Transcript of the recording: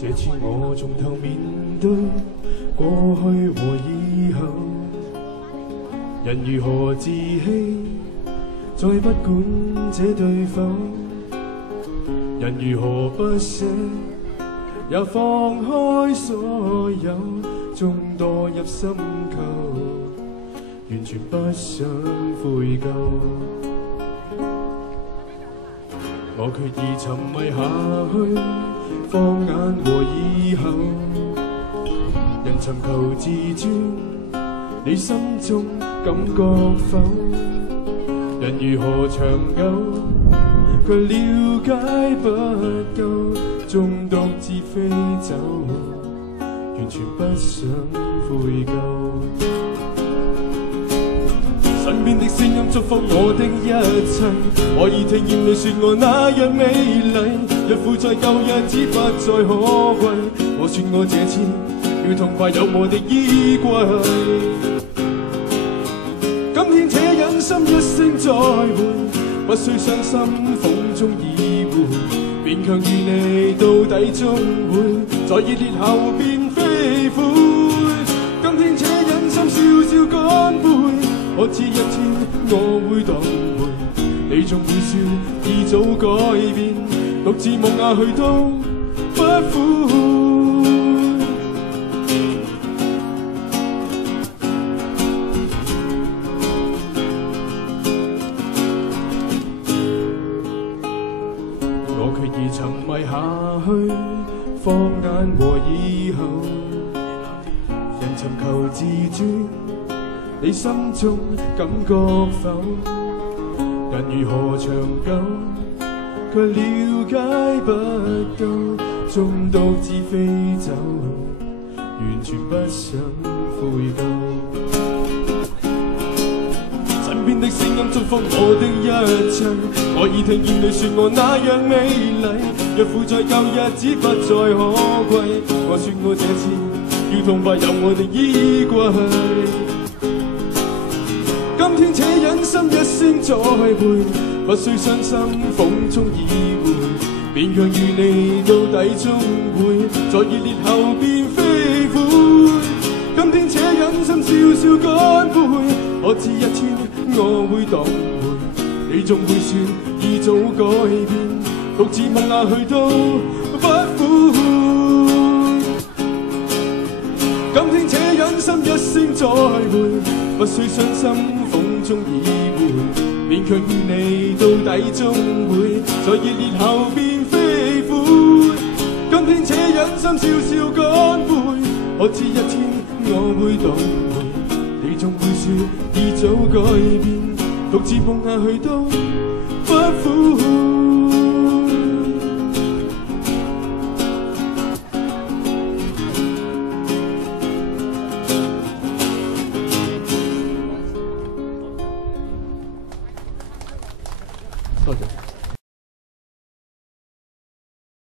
這次我從頭面對過去和以後，人如何自欺，再不管這對否，人如何不捨，也放開所有，縱墮入深溝，完全不想悔疚。我決意沉迷下去，放眼和以後，人尋求自尊，你心中感覺否？人如何長久，卻了解不夠，縱獨自飛走，完全不想悔疚。身邊的聲音祝福我的一切，我耳聽見你說我那樣美麗，若負在舊日子不再可貴，我說我這次要痛快有我的衣櫃。今天且忍心一聲再會，不需傷心風中已回，勉強與你到底終會在熱烈後變飛灰。今天且忍心笑笑乾杯，可知一天我會當回，你仲會說已早改變，獨自夢下去都不悔。我決意沉迷下去，放眼和以後，人尋求自尊，你心中感覺否？人如何長久，卻了解不夠，縱獨自飛走，完全不想悔疚。身邊的聲音祝福我的一切，我耳聽見你說我那樣美麗，若負在舊日子不再可貴，我說我這次要痛快有我的衣櫃。今天且忍心一聲再會，不需傷心風中已回，勉強與你到底終會在熱烈後變飛灰。今天且忍心笑笑乾杯，可知一天我會當回，你仲會說已早改變，獨自夢下去都不悔。今天且忍心一聲再會，不需傷心風中已回，勉強與你到底終會在熱烈後變飛灰。今天且忍心笑笑乾杯，可知一天我會當回，你仲會說已早改變，獨自夢下去都不悔。